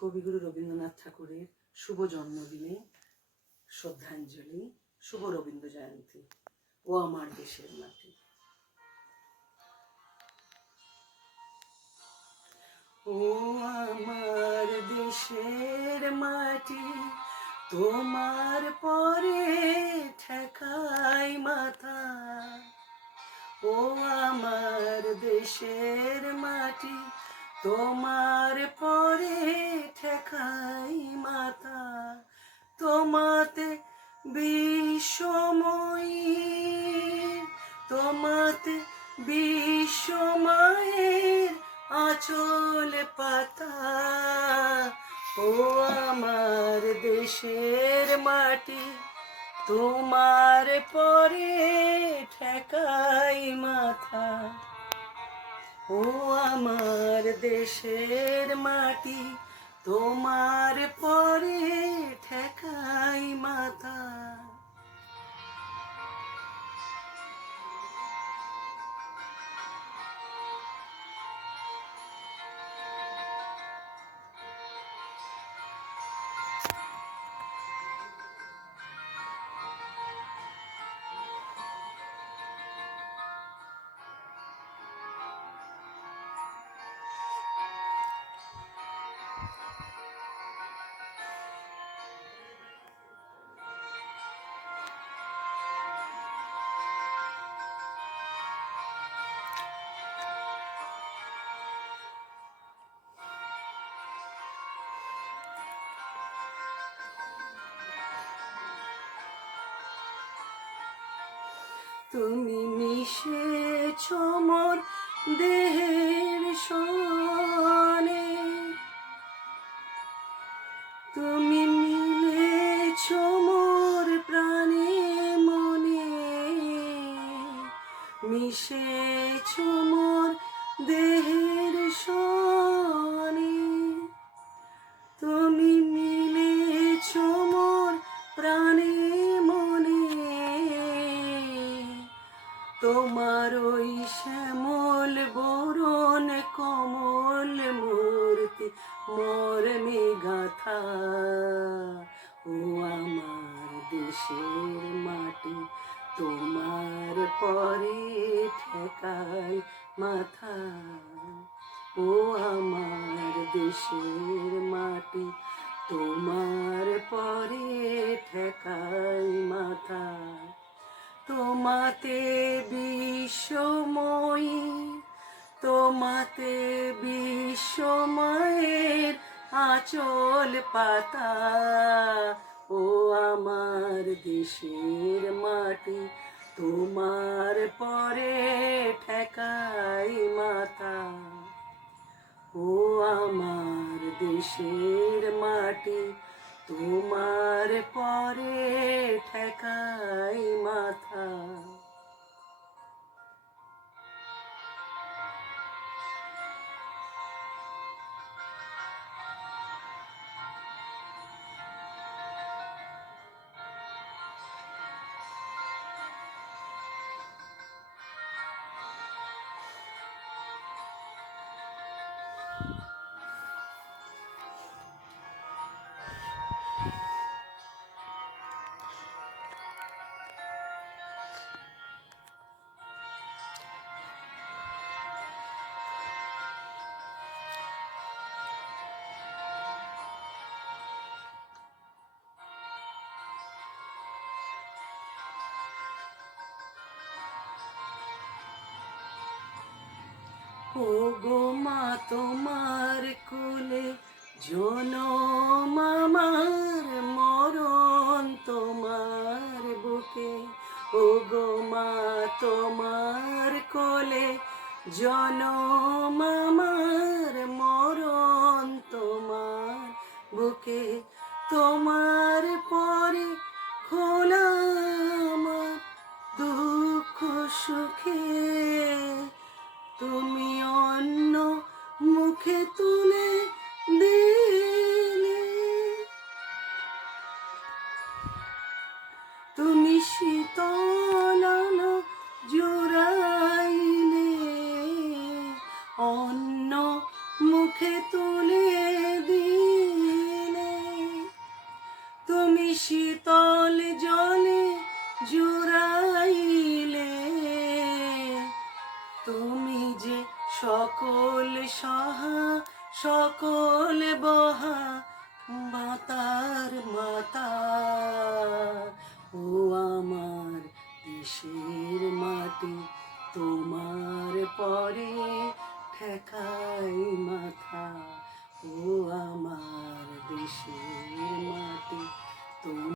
কবিগুরু রবীন্দ্রনাথ ঠাকুরের শুভ জন্মদিনে শ্রদ্ধাঞ্জলি, শুভ রবীন্দ্র জয়ন্তী। ও আমার দেশের মাটি। ও আমার দেশের মাটি, তোমার পরে ঠেকাই মাথা। ও আমার দেশের মাটি, তোমার পরে ঠেকাই মাথা। তোমাতে বিশ্বময়ী, তোমাতে বিশ্বমায়ের আঁচল পাতা। ও আমার দেশের মাটি, তোমার পরে ঠেকাই মাথা। ও আমার দেশের মাটি, তোমার পরে ঠেকাই মাথা। তুমি মিশেছ মোর দেহের সনে, তুমি মিলেছ মোর প্রাণে মনে, মিশেছ মোর দেহের সনে, তুমি মিলেছ মোর প্রাণে মনে। তোমার ওই শ্যামল বরণ কমল মূর্তি মরমে গাথা। ও আমার দেশের মাটি, তোমার পরে ঠেকাই মাথা। ও আমার দেশের মাটি, তোমার পরে ঠেকাই মাথা। তোমাতে বিশ্বময়ী, তোমাতে বিশ্বময়ের আঁচল পাতা। ও আমার দেশের মাটি, তোমার পরে ঠেকাই মাথা। ও আমার দেশের মাটি, তোমার পরে ঠেকাই মাথা। ও গো মা, তোমার কোলে জনম আমার, মরণ তোমার বুকে। ও গো মা, তোমার কোলে জনম আমার, মরণ তোমার বুকে। তোমার পরে খোলা আমার দুঃখ সুখে, তুমি অন্য মুখে তুলে দিলে, তুমি শীতল জুড়াইলে, অন্য মুখে তুলে দিলে। শীতল জলে জুড়াইলে, তুমি যে সকল সহা সকল বহা মাতার মাতা। ও আমার দেশের মাটি, তোমার পরে ঠেকাই মাথা। ও আমার দেশের মাটি,